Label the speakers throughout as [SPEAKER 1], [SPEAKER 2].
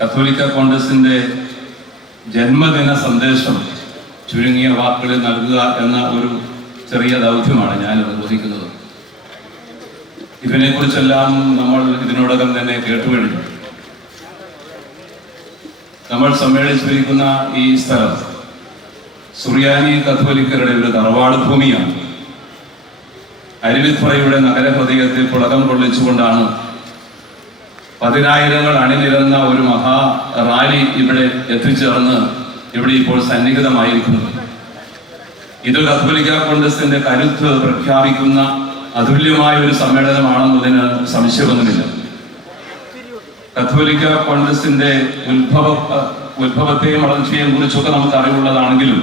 [SPEAKER 1] കത്തോലിക്ക കോൺഗ്രസിന്റെ ജന്മദിന സന്ദേശം ചുരുങ്ങിയ വാക്കുകളിൽ നൽകുക എന്ന ഒരു ചെറിയ ദൗത്യമാണ് ഞാൻ നിർവഹിക്കുന്നത് ഇതിനെക്കുറിച്ചെല്ലാം നമ്മൾ ഇതിനോടകം തന്നെ കേട്ടുകഴിഞ്ഞു നമ്മൾ സമ്മേളിച്ചിരിക്കുന്ന ഈ സ്ഥലം സുറിയാനി കത്തോലിക്കരുടെ ഒരു തറവാട് ഭൂമിയാണ്. അരുവിത്രയുടെ നഗരഹൃദയത്തിൽ പുളകം കൊള്ളിച്ചുകൊണ്ടാണ് പതിനായിരങ്ങൾ അണിനിരന്ന ഒരു മഹാ റാലി ഇവിടെ എത്തിച്ചേർന്ന് ഇവിടെ ഇപ്പോൾ സന്നിഹിതമായിരിക്കുന്നത് ഇത് കത്തോലിക്ക കോൺഗ്രസിന്റെ കരുത്ത് പ്രഖ്യാപിക്കുന്ന അതുല്യമായ ഒരു സമ്മേളനമാണെന്നതിന് സംശയമൊന്നുമില്ല. കത്തോലിക്ക കോൺഗ്രസിന്റെ ഉത്ഭവ ഉത്ഭവത്തെയും വളർച്ചയെയും കുറിച്ചൊക്കെ നമുക്ക് അറിവുള്ളതാണെങ്കിലും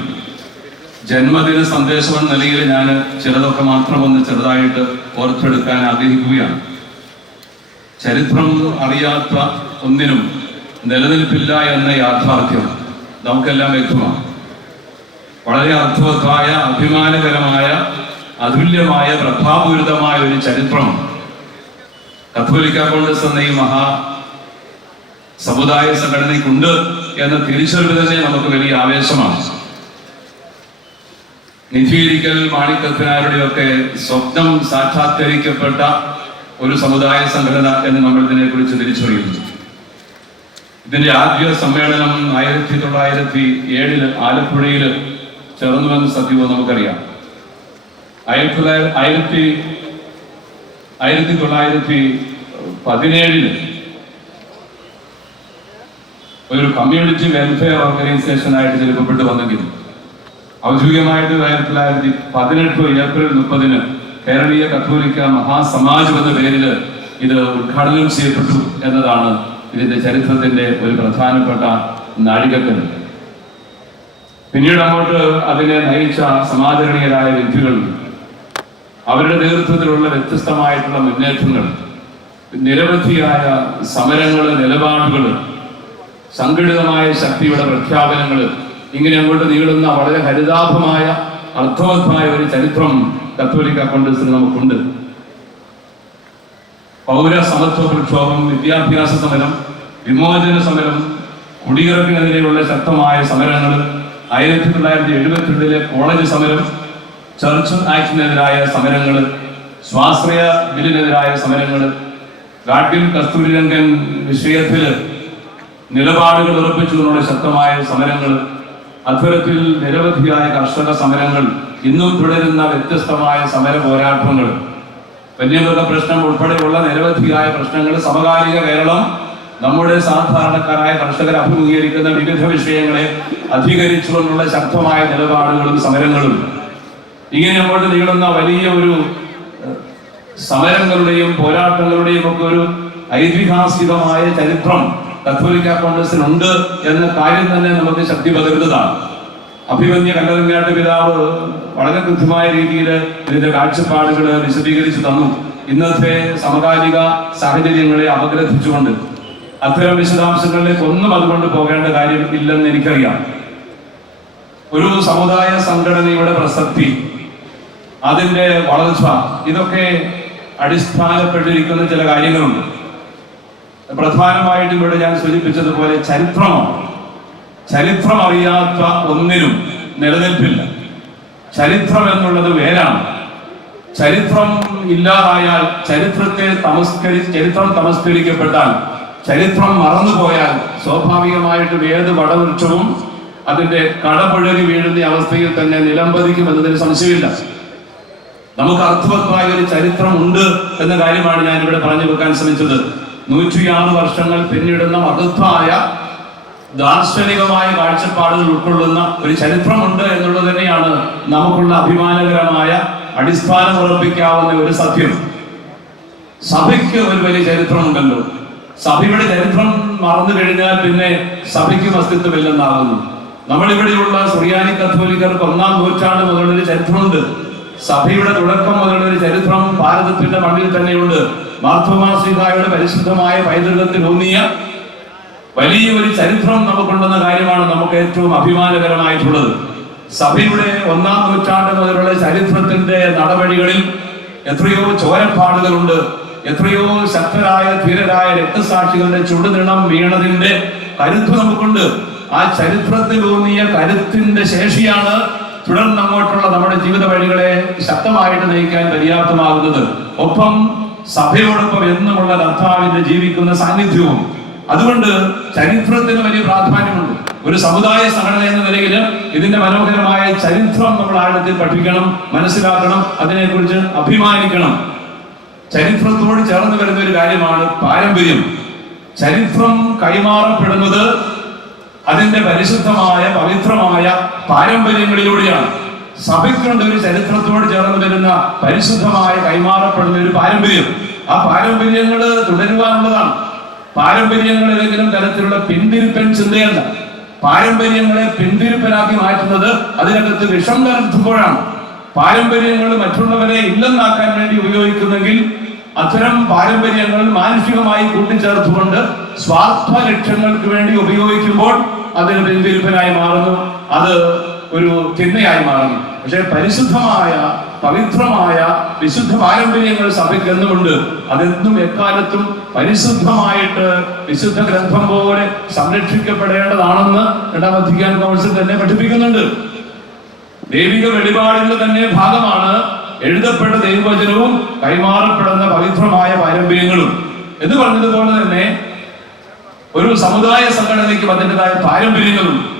[SPEAKER 1] ജന്മദിന സന്ദേശം എന്ന നിലയിൽ ഞാൻ ചിലതൊക്കെ മാത്രമൊന്ന് ചെറുതായിട്ട് ഓർത്തെടുക്കാൻ ആഗ്രഹിക്കുകയാണ്. ചരിത്രം അറിയാത്ത ഒന്നിനും നിലനിൽപ്പില്ല എന്ന യാഥാർത്ഥ്യം നമുക്കെല്ലാം വ്യക്തമാണ്. വളരെ അർത്ഥവത്തായ അഭിമാനകരമായ അതുല്യമായ പ്രഭാപൂരിതമായ ഒരു ചരിത്രം കത്തോലിക്ക കോൺഗ്രസ് എന്ന ഈ മഹാ സമുദായ സംഘടനയ്ക്കുണ്ട് എന്ന തിരിച്ചറിവ് തന്നെ നമുക്ക് വലിയ ആവേശമാണ്. നിധീകരിക്കൽ മാണിക്കത്തിനാരുടെയൊക്കെ സ്വപ്നം സാക്ഷാത്കരിക്കപ്പെട്ട ഒരു സമുദായ സംഘടന എന്ന് നമ്മൾ ഇതിനെക്കുറിച്ച് തിരിച്ചറിയുന്നു. ഇതിന്റെ ആദ്യ സമ്മേളനം ആയിരത്തി തൊള്ളായിരത്തി ഏഴിൽ ആലപ്പുഴയിൽ ചേർന്നുവെന്ന് സത്യവും നമുക്കറിയാം. ആയിരത്തി തൊള്ളായിരത്തി ആയിരത്തി ആയിരത്തി തൊള്ളായിരത്തി പതിനേഴിൽ ഒരു കമ്മ്യൂണിറ്റി വെൽഫെയർ ഓർഗനൈസേഷൻ ആയിട്ട് ചെലുപ്പപ്പെട്ട് വന്നെങ്കിലും ഔദ്യോഗികമായിട്ട് ആയിരത്തി തൊള്ളായിരത്തി പതിനെട്ട് ഏപ്രിൽ മുപ്പതിന് കേരളീയ കത്തോലിക്ക മഹാസമാജം എന്ന പേരിൽ ഇത് ഉദ്ഘാടനം ചെയ്യപ്പെട്ടു എന്നതാണ് ഇതിന്റെ ചരിത്രത്തിന്റെ ഒരു പ്രധാനപ്പെട്ട നാഴികക്കൽ പിന്നീട് അങ്ങോട്ട് അതിനെ നയിച്ച സമാദരണീയരായ വ്യക്തികൾ അവരുടെ നേതൃത്വത്തിലുള്ള വ്യത്യസ്തമായിട്ടുള്ള മുന്നേറ്റങ്ങൾ നിരവധിയായ സമരങ്ങൾ നിലപാടുകൾ സംഘടിതമായ ശക്തിയുടെ പ്രഖ്യാപനങ്ങൾ ഇങ്ങനെ അങ്ങോട്ട് നീളുന്ന വളരെ ഹരിതാഭമായ അർത്ഥവത്തായ ഒരു ചരിത്രം കത്തോലിക്ക കോൺഗ്രസിന് നമുക്കുണ്ട്. പൗര സമത്വ പ്രക്ഷോഭം വിദ്യാഭ്യാസ സമരം വിമോചന സമരം കുടിയിറക്കിനെതിരെയുള്ള ശക്തമായ സമരങ്ങൾ ആയിരത്തി തൊള്ളായിരത്തി എഴുപത്തിരണ്ടിലെ കോളേജ് സമരം ചർച്ച് ആക്ടിനെതിരായ സമരങ്ങൾ സ്വാശ്രയ ബില്ലിനെതിരായ സമരങ്ങൾ ഗാഡ്ഗിൽ കസ്തൂരിരംഗൻ വിഷയത്തിൽ നിലപാടുകൾ ഉറപ്പിച്ചതിനുള്ള ശക്തമായ സമരങ്ങൾ അത്തരത്തിൽ നിരവധിയായ കർഷക സമരങ്ങൾ ഇന്നും തുടരുന്ന വ്യത്യസ്തമായ സമര പോരാട്ടങ്ങൾ. വന്യമൃഗ പ്രശ്നം ഉൾപ്പെടെയുള്ള നിരവധിയായ പ്രശ്നങ്ങൾ സമകാലിക കേരളം നമ്മുടെ സാധാരണക്കാരായ കർഷകർ അഭിമുഖീകരിക്കുന്ന വിവിധ വിഷയങ്ങളെ അധികരിച്ചുകൊണ്ടുള്ള ശക്തമായ നിലപാടുകളും സമരങ്ങളും. ഇങ്ങനെ അങ്ങോട്ട് നീളുന്ന വലിയ ഒരു സമരങ്ങളുടെയും പോരാട്ടങ്ങളുടെയും ഒക്കെ ഒരു ഐതിഹാസികമായ ചരിത്രം കത്തോലിക്ക കോൺഗ്രസിനുണ്ട് എന്ന കാര്യം തന്നെ നമുക്ക് ശക്തി പകരുന്നതാണ് അഭിമന്യ കല്ലറിഞ്ഞാട്ട് പിതാവ് വളരെ കൃത്യമായ രീതിയിൽ ഇതിന്റെ കാഴ്ചപ്പാടുകൾ വിശദീകരിച്ചു തന്നു. ഇന്നത്തെ സമകാലിക സാഹചര്യങ്ങളെ അപഗ്രഥിച്ചുകൊണ്ട് അത്തരം വിശദാംശങ്ങളിലേക്ക് ഒന്നും അതുകൊണ്ട് പോകേണ്ട കാര്യം ഇല്ലെന്ന് എനിക്കറിയാം. ഒരു സമുദായ സംഘടനയുടെ പ്രസക്തി അതിന്റെ വളർച്ച ഇതൊക്കെ അടിസ്ഥാനപ്പെട്ടിരിക്കുന്ന ചില കാര്യങ്ങളുണ്ട്. പ്രധാനമായിട്ടും ഇവിടെ ഞാൻ സൂചിപ്പിച്ചതുപോലെ ചരിത്രമാണ്. ചരിത്രം അറിയാത്ത ഒന്നിനും നിലനിൽപ്പില്ല. ചരിത്രം എന്നുള്ളത് വേരാണ്. ചരിത്രം ഇല്ലാതായാൽ ചരിത്രത്തെ തമസ്കരി ചരിത്രം തമസ്കരിക്കപ്പെട്ടാൽ ചരിത്രം മറന്നുപോയാൽ സ്വാഭാവികമായിട്ടും ഏത് വടവൃക്ഷവും അതിന്റെ കടപുഴകി വീഴുന്ന അവസ്ഥയിൽ തന്നെ നിലംപതിക്കും എന്നതിന് സംശയമില്ല. നമുക്ക് അർത്ഥവത്തായ ഒരു ചരിത്രം ഉണ്ട് എന്ന കാര്യമാണ് ഞാൻ ഇവിടെ പറഞ്ഞു വെക്കാൻ ശ്രമിച്ചത്. നൂറ്റിയാറ് വർഷങ്ങൾ പിന്നിടുന്ന മഹത്വായ ദാർശനികമായ കാഴ്ചപ്പാടുകൾ ഉൾക്കൊള്ളുന്ന ഒരു ചരിത്രമുണ്ട് എന്നുള്ളത് തന്നെയാണ് നമുക്കുള്ള അഭിമാനകരമായ അടിസ്ഥാനം ഉറപ്പിക്കാവുന്ന ഒരു സത്യം. സഭയ്ക്ക് ഒരു വലിയ ചരിത്രമുണ്ടല്ലോ. സഭയുടെ ചരിത്രം മറന്നു കഴിഞ്ഞാൽ പിന്നെ സഭയ്ക്കും അസ്തിത്വമില്ലെന്നാകുന്നു. നമ്മളിവിടെയുള്ള സുറിയാനി കത്തോലിക്കർക്ക് ഒന്നാം നൂറ്റാണ്ട് മുതലൊരു ചരിത്രമുണ്ട്. സഭയുടെ തുടക്കം മുതലൊരു ചരിത്രം ഭാരതത്തിന്റെ മണ്ണിൽ തന്നെയുണ്ട്. മാർത്തോമാശ്രീകായുടെ പരിശുദ്ധമായ പൈതൃകത്തിലൂന്നിയ വലിയ ഒരു ചരിത്രം നമുക്കുണ്ടെന്ന കാര്യമാണ് നമുക്ക് ഏറ്റവും അഭിമാനകരമായിട്ടുള്ളത്. സഭയുടെ ഒന്നാം നൂറ്റാണ്ട് മുതലുള്ള ചരിത്രത്തിന്റെ നടപടികളിൽ എത്രയോ ചോരപ്പാടുകളുണ്ട് എത്രയോ ശക്തരായ ധീരരായ രക്തസാക്ഷികളുടെ ചുടുനിണം വീണതിന്റെ കരുത്ത് നമുക്കുണ്ട്. ആ ചരിത്രത്തിൽ ഊന്നിയ കരുത്തിന്റെ ശേഷിയാണ് തുടർന്ന് അങ്ങോട്ടുള്ള നമ്മുടെ ജീവിത വഴികളെ ശക്തമായിട്ട് നയിക്കാൻ പര്യാപ്തമാകുന്നത്. ഒപ്പം സഭയോടൊപ്പം എന്നുമുള്ള കർത്താവിന്റെ ജീവിക്കുന്ന സാന്നിധ്യവും. അതുകൊണ്ട് ചരിത്രത്തിന് വലിയ പ്രാധാന്യമുണ്ട്. ഒരു സമുദായ സംഘടന എന്ന നിലയിൽ ഇതിന്റെ മനോഹരമായ ചരിത്രം നമ്മൾ ആഴത്തിൽ പഠിക്കണം മനസ്സിലാക്കണം അതിനെക്കുറിച്ച് അഭിമാനിക്കണം. ചരിത്രത്തോട് ചേർന്ന് വരുന്ന ഒരു കാര്യമാണ് പാരമ്പര്യം. ചരിത്രം കൈമാറപ്പെടുന്നത് അതിന്റെ പരിശുദ്ധമായ പവിത്രമായ പാരമ്പര്യങ്ങളിലൂടെയാണ്. സഭയ്ക്കുണ്ട് ഒരു ചരിത്രത്തോട് ചേർന്ന് വരുന്ന പരിശുദ്ധമായ കൈമാറപ്പെടുന്ന ഒരു പാരമ്പര്യം. ആ പാരമ്പര്യങ്ങൾ തുടരുവാനുള്ളതാണ്. പാരമ്പര്യങ്ങൾ ഏതെങ്കിലും തരത്തിലുള്ള പിന്തിരിപ്പൻ ചിന്തയല്ല പാരമ്പര്യങ്ങളെ പിന്തിരിപ്പനാക്കി മാറ്റുന്നത് അതിനകത്ത് വിഷം കലർത്തുമ്പോഴാണ് പാരമ്പര്യങ്ങൾ മറ്റുള്ളവരെ ഇല്ലെന്നാക്കാൻ വേണ്ടി ഉപയോഗിക്കുന്നെങ്കിൽ അത്തരം പാരമ്പര്യങ്ങൾ മാനുഷികമായി കൂട്ടിച്ചേർത്തുകൊണ്ട് സ്വാർത്ഥ ലക്ഷ്യങ്ങൾക്ക് വേണ്ടി ഉപയോഗിക്കുമ്പോൾ അതിന് പിന്തിരിപ്പനായി മാറുന്നു. അത് ഒരു തിന്മയായി മാറുന്നു. പക്ഷെ പരിശുദ്ധമായ പവിത്രമായ വിശുദ്ധ പാരമ്പര്യങ്ങൾ സഭയ്ക്ക് എന്നുമുണ്ട്. അതെന്നും എക്കാലത്തും പരിശുദ്ധമായിട്ട് വിശുദ്ധ ഗ്രന്ഥം പോലെ സംരക്ഷിക്കപ്പെടേണ്ടതാണെന്ന് രണ്ടാം അധികാൻ കൗൺസിൽ തന്നെ പഠിപ്പിക്കുന്നുണ്ട്. ദൈവിക വെളിപാടിന്റെ തന്നെ ഭാഗമാണ് എഴുതപ്പെട്ട ദൈവവചനവും കൈമാറപ്പെടുന്ന പവിത്രമായ പാരമ്പര്യങ്ങളും. എന്ന് പറഞ്ഞതുപോലെ തന്നെ ഒരു സമുദായ സംഘടനയ്ക്കും അതിന്റെതായ പാരമ്പര്യങ്ങളുണ്ട്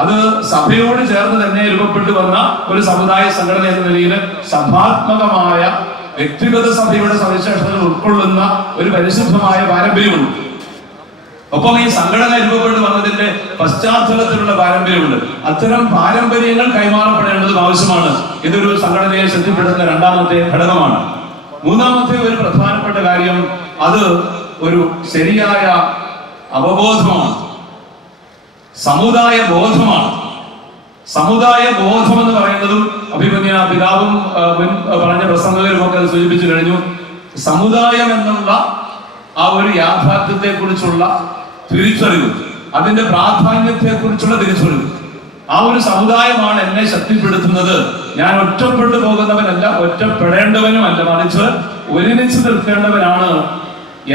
[SPEAKER 1] അത് സഭയോട് ചേർന്ന് തന്നെ രൂപപ്പെട്ടു വന്ന ഒരു സമുദായ സംഘടന എന്ന നിലയിൽ സഭാത്മകമായ വ്യക്തിഗത സഭയുടെ സവിശേഷതകൾ ഉൾക്കൊള്ളുന്ന ഒരു പരിശുദ്ധമായ പാരമ്പര്യമുണ്ട്. ഒപ്പം ഈ സംഘടന രൂപപ്പെട്ടു വന്നതിന്റെ പശ്ചാത്തലത്തിലുള്ള പാരമ്പര്യമുണ്ട്. അത്തരം പാരമ്പര്യങ്ങൾ കൈമാറപ്പെടേണ്ടതും ആവശ്യമാണ് ഇതൊരു സംഘടനയെ ശ്രദ്ധപ്പെടുന്ന രണ്ടാമത്തെ ഘടകമാണ്. മൂന്നാമത്തെ ഒരു പ്രധാനപ്പെട്ട കാര്യം അത് ഒരു ശരിയായ അവബോധമാണ്. സമുദായ ബോധമാണ്. സമുദായ ബോധം എന്ന് പറയുന്നതും അഭിമന്യ പിതാവും മുൻ പറഞ്ഞ പ്രസംഗകരും ഒക്കെ അത് സൂചിപ്പിച്ചു കഴിഞ്ഞു. സമുദായം എന്നുള്ള ആ ഒരു യാഥാർത്ഥ്യത്തെ കുറിച്ചുള്ള തിരിച്ചറിവ് അതിന്റെ പ്രാധാന്യത്തെ കുറിച്ചുള്ള തിരിച്ചറിവ്. ആ ഒരു സമുദായമാണ് എന്നെ ശക്തിപ്പെടുത്തുന്നത്. ഞാൻ ഒറ്റപ്പെട്ടു പോകുന്നവനല്ല ഒറ്റപ്പെടേണ്ടവനുമല്ല മറിച്ച് ഒരുമിച്ച് നിൽക്കേണ്ടവനാണ്.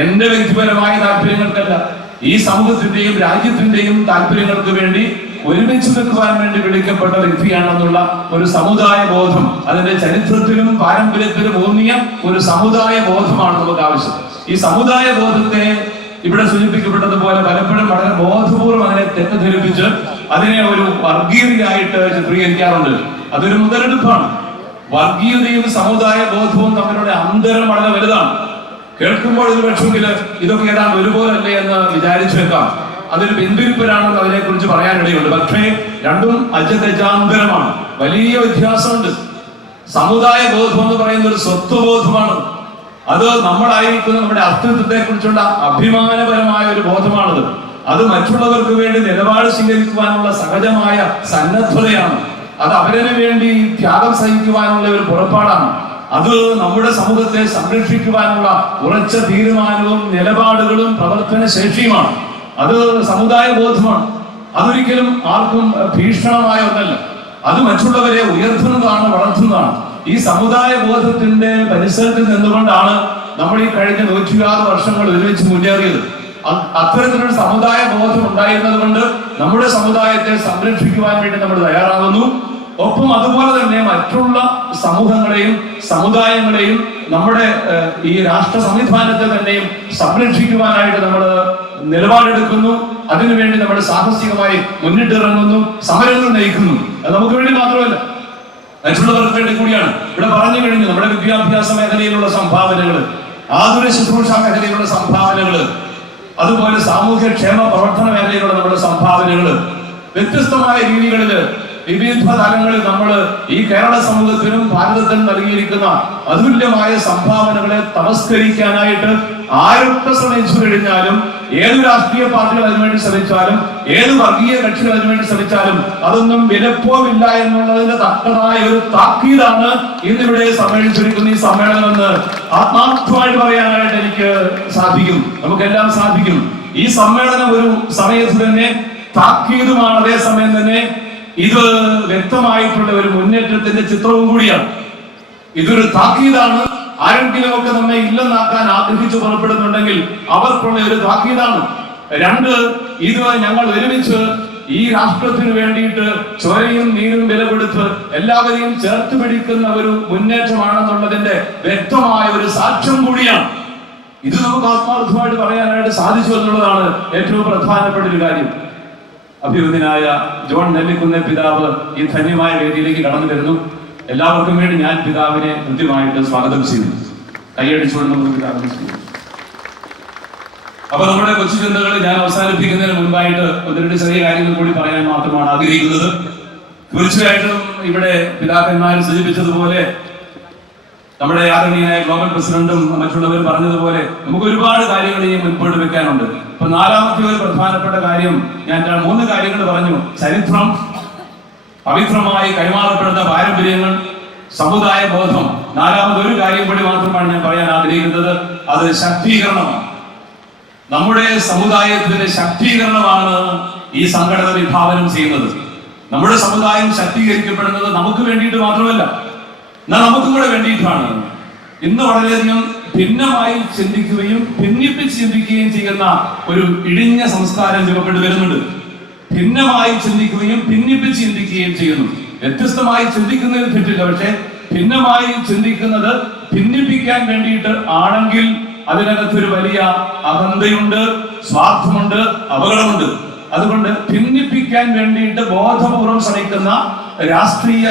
[SPEAKER 1] എന്റെ വ്യക്തിപരമായ താല്പര്യങ്ങൾക്കല്ല. ഈ സമൂഹത്തിന്റെയും രാജ്യത്തിന്റെയും താല്പര്യങ്ങൾക്ക് വേണ്ടി ഒരുമിച്ച് നിൽക്കുവാൻ വേണ്ടി വിളിക്കപ്പെട്ട വ്യക്തിയാണെന്നുള്ള ഒരു സമുദായ ബോധം അതിന്റെ ചരിത്രത്തിലും പാരമ്പര്യത്തിലും ഊന്നിയ ഒരു സമുദായ ബോധമാണ് നമുക്ക് ആവശ്യം. ഈ സമുദായ ബോധത്തെ ഇവിടെ സൂചിപ്പിക്കപ്പെട്ടതുപോലെ പലപ്പോഴും വളരെ ബോധപൂർവം അതിനെ തെറ്റിദ്ധരിപ്പിച്ച് അതിനെ ഒരു വർഗീയതയായിട്ട് ചിത്രീകരിക്കാറുണ്ട്. അതൊരു മുതലെടുപ്പാണ്. വർഗീയതയും സമുദായ ബോധവും തമ്മിലുള്ള അന്തരം വളരെ വലുതാണ്. കേൾക്കുമ്പോൾ ഒരു പക്ഷെങ്കിൽ ഇതൊക്കെ ഏതാണ്ട് ഒരുപോലല്ലേ എന്ന് വിചാരിച്ചേക്കാം അതൊരു പിന്തിരിപ്പനാണെന്ന് അതിനെ കുറിച്ച് പറയാനിടയുണ്ട്. പക്ഷേ രണ്ടും അജഗജാന്തരമാണ്. വലിയ വ്യത്യാസമുണ്ട്. സമുദായ ബോധം എന്ന് പറയുന്ന ഒരു സ്വത്വബോധമാണ് അത് നമ്മളായിരിക്കുന്ന നമ്മുടെ അസ്തിത്വത്തെ കുറിച്ചുള്ള അഭിമാനപരമായ ഒരു ബോധമാണത്. അത് മറ്റുള്ളവർക്ക് വേണ്ടി നിലപാട് സ്വീകരിക്കുവാനുള്ള സഹജമായ സന്നദ്ധതയാണ്. അത് അവരന് വേണ്ടി ത്യാഗം സഹിക്കുവാനുള്ള ഒരു പുറപ്പാടാണ്. അത് നമ്മുടെ സമൂഹത്തെ സംരക്ഷിക്കുവാനുള്ള ഉറച്ച തീരുമാനവും നിലപാടുകളും പ്രവർത്തന ശേഷിയുമാണ് അത് സമുദായ ബോധമാണ്. അതൊരിക്കലും ആർക്കും ഭീഷണമായ ഒന്നല്ല. അത് മറ്റുള്ളവരെ ഉയർത്തുന്നതാണ് വളർത്തുന്നതാണ്. ഈ സമുദായ ബോധത്തിന്റെ പരിസരത്തിൽ നിന്നുകൊണ്ടാണ് നമ്മൾ ഈ കഴിഞ്ഞ നൂറ്റിയാറ് വർഷങ്ങൾ ഒരുമിച്ച് മുന്നേറിയത്. അത്തരത്തിലൊരു സമുദായ ബോധം ഉണ്ടായിരുന്നത് കൊണ്ട് നമ്മുടെ സമുദായത്തെ സംരക്ഷിക്കുവാൻ വേണ്ടി നമ്മൾ തയ്യാറാകുന്നു. ഒപ്പം അതുപോലെ തന്നെ മറ്റുള്ള സമൂഹങ്ങളെയും സമുദായങ്ങളെയും നമ്മുടെ ഈ രാഷ്ട്ര സംവിധാനത്തെ തന്നെയും സംരക്ഷിക്കുവാനായിട്ട് നമ്മൾ നിലപാടെടുക്കുന്നു. അതിനുവേണ്ടി നമ്മൾ സാഹസികമായി മുന്നിട്ടിറങ്ങുന്നു സമരങ്ങൾ നയിക്കുന്നു. അത് നമുക്ക് വേണ്ടി മാത്രമല്ല മറ്റുള്ളവർക്ക് വേണ്ടി കൂടിയാണ്. ഇവിടെ പറഞ്ഞു കഴിഞ്ഞു നമ്മുടെ വിദ്യാഭ്യാസ മേഖലയിലുള്ള സംഭാവനകൾ ആതുര ശുശ്രൂഷ മേഖലയിലുള്ള സംഭാവനകൾ അതുപോലെ സാമൂഹ്യ ക്ഷേമ പ്രവർത്തന മേഖലയിലുള്ള നമ്മുടെ സംഭാവനകൾ വ്യത്യസ്തമായ രീതികളിൽ വിവിധ തലങ്ങളിൽ നമ്മൾ ഈ കേരള സമൂഹത്തിനും ഭാരതത്തിനും നൽകിയിരിക്കുന്ന അതുല്യമായ സംഭാവനകളെ തമസ്കരിക്കാനായിട്ട് ആരൊക്കെ ശ്രമിച്ചു കഴിഞ്ഞാലും ഏത് രാഷ്ട്രീയ പാർട്ടികൾ അതിനുവേണ്ടി ശ്രമിച്ചാലും ഏത് വർഗീയ കക്ഷികൾ അതിനുവേണ്ടി ശ്രമിച്ചാലും അതൊന്നും വിലപ്പോവില്ല എന്നുള്ളതിന്റെ തക്കതായ ഒരു താക്കീതാണ് ഇന്നിവിടെ സമ്മേളിച്ചിരിക്കുന്ന ഈ സമ്മേളനം എന്ന് ആത്മാർത്ഥമായിട്ട് പറയാനായിട്ട് എനിക്ക് സാധിക്കും. നമുക്കെല്ലാം സാധിക്കും. ഈ സമ്മേളനം ഒരു സമയത്ത് തന്നെ താക്കീതുമാണ് അതേസമയം തന്നെ ഇത് വ്യക്തമായിട്ടുള്ള ഒരു മുന്നേറ്റത്തിന്റെ ചിത്രവും കൂടിയാണ്. ഇതൊരു താക്കീതാണ്. ആരെങ്കിലും ഒക്കെ നമ്മെ ഇല്ലെന്നാക്കാൻ ആഗ്രഹിച്ചു പുറപ്പെടുന്നുണ്ടെങ്കിൽ അവർക്കുള്ള ഒരു താക്കീതാണ്. രണ്ട് ഇത് ഞങ്ങൾ ഒരുമിച്ച് ഈ രാഷ്ട്രത്തിന് വേണ്ടിയിട്ട് ചോരയും നീരും വില കൊടുത്ത് എല്ലാവരെയും ചേർത്ത് പിടിക്കുന്ന ഒരു മുന്നേറ്റമാണെന്നുള്ളതിന്റെ വ്യക്തമായ ഒരു സാക്ഷ്യം കൂടിയാണ്. ഇത് നമുക്ക് ആത്മാർത്ഥമായിട്ട് പറയാനായിട്ട് സാധിച്ചു എന്നുള്ളതാണ് ഏറ്റവും പ്രധാനപ്പെട്ട ഒരു കാര്യം. അഭിവൃദ്ധനായ ജോൺ നെല്ലിക്കുന്ന പിതാവ് ഈ ധന്യമായ വേദിയിലേക്ക് കടന്നു വരുന്നു. എല്ലാവർക്കും വേണ്ടി ഞാൻ പിതാവിനെ കൃത്യമായിട്ട് സ്വാഗതം ചെയ്യുന്നു. കൈയടിച്ചുകൊണ്ട് നമുക്ക് പിതാവിനെ അപ്പൊ നമ്മുടെ കൊച്ചു ചിന്തകൾ ഞാൻ അവസാനിപ്പിക്കുന്നതിന് മുൻപായിട്ട് ഒന്ന് രണ്ട് ചെറിയ കാര്യങ്ങൾ കൂടി പറയാൻ മാത്രമാണ് ആഗ്രഹിക്കുന്നത്. തീർച്ചയായിട്ടും ഇവിടെ പിതാക്കന്മാർ സൂചിപ്പിച്ചതുപോലെ നമ്മുടെ ആദരണീയനായ ഗ്ലോബൽ പ്രസിഡന്റും മറ്റുള്ളവരും പറഞ്ഞതുപോലെ നമുക്ക് ഒരുപാട് കാര്യങ്ങൾ ഇനി മുൻപോട്ട് വെക്കാനുണ്ട്. ഇപ്പൊ നാലാമത്തെ ഒരു പ്രധാനപ്പെട്ട കാര്യം ഞാൻ മൂന്ന് കാര്യങ്ങൾ പറഞ്ഞു. ചരിത്രം പവിത്രമായി കൈമാറപ്പെടുന്ന പാരമ്പര്യങ്ങൾ സമുദായ ബോധം. നാലാമത് ഒരു കാര്യം കൂടി മാത്രമാണ് ഞാൻ പറയാൻ ആഗ്രഹിക്കുന്നത്. അത് ശക്തീകരണമാണ്. നമ്മുടെ സമുദായത്തിന്റെ ശക്തീകരണമാണ് ഈ സംഘടന വിഭാവനം ചെയ്യുന്നത്. നമ്മുടെ സമുദായം ശക്തീകരിക്കപ്പെടുന്നത് നമുക്ക് വേണ്ടിയിട്ട് മാത്രമല്ല. എന്നാൽ നമുക്കും കൂടെ വേണ്ടിയിട്ടാണ്. ഇന്ന് വളരെയധികം ഭിന്നമായി ചിന്തിക്കുകയും ഭിന്നിപ്പിച്ച് ചിന്തിക്കുകയും ചെയ്യുന്ന ഒരു ഇടിഞ്ഞ സംസ്കാരം രൂപപ്പെട്ടു വരുന്നുണ്ട്. ഭിന്നമായി ചിന്തിക്കുകയും ഭിന്നിപ്പിച്ച് ചിന്തിക്കുകയും ചെയ്യുന്നു. വ്യത്യസ്തമായി ചിന്തിക്കുന്നതിൽ തെറ്റില്ല പക്ഷെ ഭിന്നമായി ചിന്തിക്കുന്നത് ഭിന്നിപ്പിക്കാൻ വേണ്ടിയിട്ട് ആണെങ്കിൽ അതിനകത്തൊരു വലിയ അഹന്തയുണ്ട് സ്വാർത്ഥമുണ്ട് അപകടമുണ്ട്. അതുകൊണ്ട് ഭിന്നിപ്പിക്കാൻ വേണ്ടിയിട്ട് ബോധപൂർവം ശ്രമിക്കുന്ന രാഷ്ട്രീയ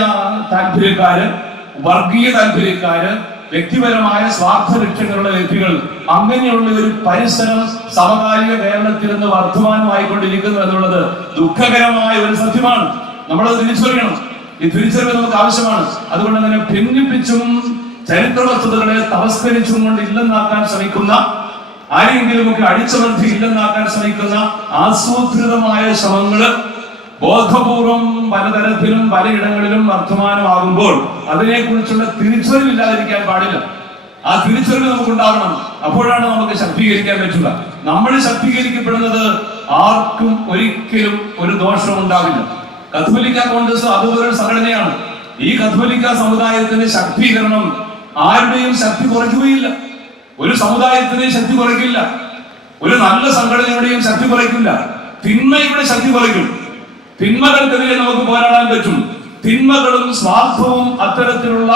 [SPEAKER 1] താല്പര്യക്കാര് വർഗീയ താല്പര്യക്കാര് വ്യക്തിപരമായ സ്വാർത്ഥ ലക്ഷ്യങ്ങളുള്ള വ്യക്തികൾ അങ്ങനെയുള്ള ഒരു പരിസരം സമകാലിക കേരളത്തിൽ നിന്ന് വർദ്ധമാനമായിക്കൊണ്ടിരിക്കുന്നു എന്നുള്ളത് ദുഃഖകരമായ ഒരു സത്യമാണ്. നമ്മളത് തിരിച്ചറിയണം. ഈ തിരിച്ചറിവ് നമുക്ക് ആവശ്യമാണ്. അതുകൊണ്ട് തന്നെ ഭിന്നിപ്പിച്ചും ചരിത്ര വസ്തുതകളെ തമസ്കരിച്ചും കൊണ്ട് ഇല്ലെന്നാക്കാൻ ശ്രമിക്കുന്ന ആരെങ്കിലുമൊക്കെ അടിച്ചമർത്തി ഇല്ലെന്നാക്കാൻ ശ്രമിക്കുന്ന ആസൂത്രിതമായ ശ്രമങ്ങൾ ബോധപൂർവം പലതരത്തിലും പലയിടങ്ങളിലും വർത്തമാനമാകുമ്പോൾ അതിനെക്കുറിച്ചുള്ള തിരിച്ചറിവില്ലാതിരിക്കാൻ പാടില്ല. ആ തിരിച്ചറിവ് നമുക്ക് ഉണ്ടാവണം അപ്പോഴാണ് നമുക്ക് ശക്തീകരിക്കാൻ പറ്റുക. നമ്മൾ ശക്തീകരിക്കപ്പെടുന്നത് ആർക്കും ഒരിക്കലും ഒരു ദോഷം ഉണ്ടാവില്ല കത്തോലിക്ക കോൺഗ്രസ് അതുപോലെ സംഘടനയാണ്. ഈ കത്തോലിക്ക സമുദായത്തിന്റെ ശക്തീകരണം ആരുടെയും ശക്തി കുറയ്ക്കുകയില്ല. ഒരു സമുദായത്തിന്റെ ശക്തി കുറയ്ക്കില്ല. ഒരു നല്ല സംഘടനയുടെയും ശക്തി കുറയ്ക്കില്ല. തിന്മയുടെ ശക്തി കുറയ്ക്കും. തിന്മകൾക്കെതിരെ നമുക്ക് പോരാടാൻ പറ്റും. തിന്മകളും സ്വാർത്ഥവും അത്തരത്തിലുള്ള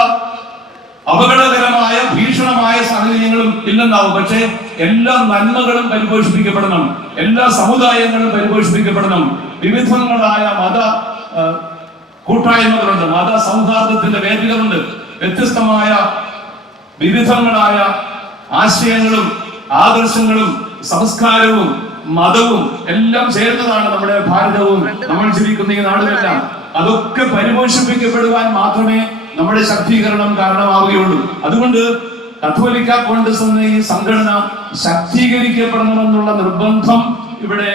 [SPEAKER 1] അപകടകരമായ ഭീഷണമായ സാഹചര്യങ്ങളും ഇല്ലെന്നാവും പക്ഷേ എല്ലാ നന്മകളും പരിപോഷിപ്പിക്കപ്പെടണം. എല്ലാ സമുദായങ്ങളും പരിപോഷിപ്പിക്കപ്പെടണം. വിവിധങ്ങളായ മത കൂട്ടായ്മകളുണ്ട്. മത സൗഹാർദ്ദത്തിന്റെ വേദികളുണ്ട്. വ്യത്യസ്തമായ വിവിധങ്ങളായ ആശയങ്ങളും ആദർശങ്ങളും സംസ്കാരവും മതവും എല്ലാം ചേർന്നതാണ് നമ്മുടെ ഭാരതവും. നമ്മൾ ജീവിക്കുന്ന ഈ നാടുമെല്ലാം അതൊക്കെ പരിപോഷിപ്പിക്കപ്പെടുവാൻ മാത്രമേ നമ്മുടെ ശക്തീകരണം കാരണമാവുകയുള്ളൂ. അതുകൊണ്ട് കത്തോലിക്ക കോൺഗ്രസ് എന്ന ഈ സംഘടന ശക്തീകരിക്കപ്പെടണമെന്നുള്ള നിർബന്ധം ഇവിടെ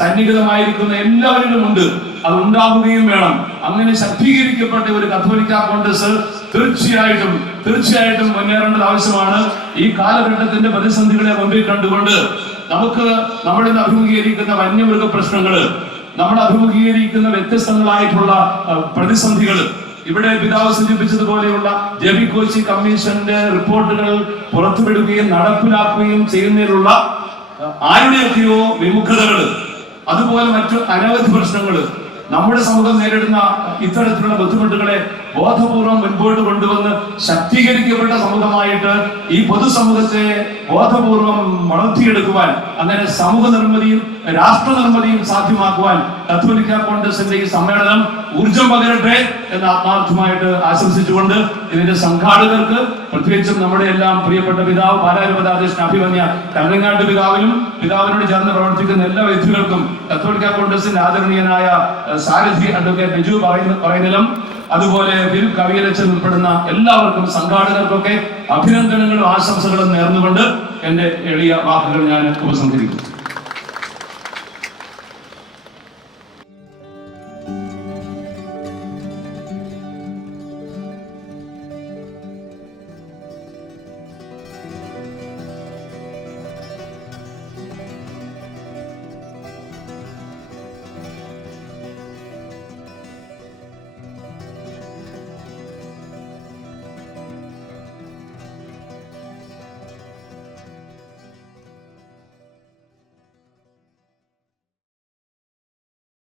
[SPEAKER 1] സന്നിഹിതമായിരിക്കുന്ന എല്ലാവരിലും ഉണ്ട് അത് ഉണ്ടാവുകയും വേണം. അങ്ങനെ ശക്തീകരിക്കപ്പെട്ട ഒരു കത്തോലിക്ക കോൺഗ്രസ് തീർച്ചയായിട്ടും തീർച്ചയായിട്ടും മുന്നേറേണ്ടത് ആവശ്യമാണ്. ഈ കാലഘട്ടത്തിന്റെ പ്രതിസന്ധികളെ മുമ്പിൽ കണ്ടുകൊണ്ട് നമുക്ക് നമ്മൾ ഇന്ന് അഭിമുഖീകരിക്കുന്ന വന്യമൃഗ പ്രശ്നങ്ങൾ നമ്മൾ അഭിമുഖീകരിക്കുന്ന വ്യത്യസ്തങ്ങളായിട്ടുള്ള പ്രതിസന്ധികൾ ഇവിടെ പിതാവ് സൂചിപ്പിച്ചതുപോലെയുള്ള ജബി കോച്ചി കമ്മീഷന്റെ റിപ്പോർട്ടുകൾ പുറത്തുവിടുകയും നടപ്പിലാക്കുകയും ചെയ്യുന്നതിലുള്ള ആരുടെയൊക്കെയോ വിമുഖതകൾ അതുപോലെ മറ്റു അനവധി പ്രശ്നങ്ങൾ നമ്മുടെ സമൂഹം നേരിടുന്ന ഇത്തരത്തിലുള്ള ബുദ്ധിമുട്ടുകളെ ബോധപൂർവം മുൻപോട്ട് കൊണ്ടുവന്ന് ശക്തീകരിക്കപ്പെട്ട സമൂഹമായിട്ട് ഈ പൊതുസമൂഹത്തെ ബോധപൂർവം വളർത്തിയെടുക്കുവാൻ അങ്ങനെ സമൂഹ നിർമ്മിതിയും രാഷ്ട്ര നിർമ്മിതിയും സാധ്യമാക്കുവാൻ കത്തോലിക്ക കോൺഗ്രസിന്റെ ഈ സമ്മേളനം ഊർജം പകരട്ടെ എന്ന് ആത്മാർത്ഥമായിട്ട് ആശംസിച്ചുകൊണ്ട് ഇതിന്റെ സംഘാടകർക്ക് പ്രത്യേകിച്ചും നമ്മുടെ എല്ലാം പ്രിയപ്പെട്ട പിതാവ് പാലാരപദാദേശിന് അഭിമന്യ തമിഴ്നാട് പിതാവിനും പിതാവിനോട് ചേർന്ന് പ്രവർത്തിക്കുന്ന എല്ലാ വ്യക്തികൾക്കും കത്തോലിക്ക കോൺഗ്രസിന്റെ ആദരണീയനായ സാരഥി അഡ്വക്കേറ്റ് ബിജു പറയുന്ന പറയുന്നതിലും അതുപോലെ ഫിലിം കവിയരച്ച ഉൾപ്പെടുന്ന എല്ലാവർക്കും സംഘാടകർക്കൊക്കെ അഭിനന്ദനങ്ങളും ആശംസകളും നേർന്നുകൊണ്ട് എന്റെ എളിയ വാക്കുകൾ ഞാൻ ഉപസംഹരിക്കുന്നു.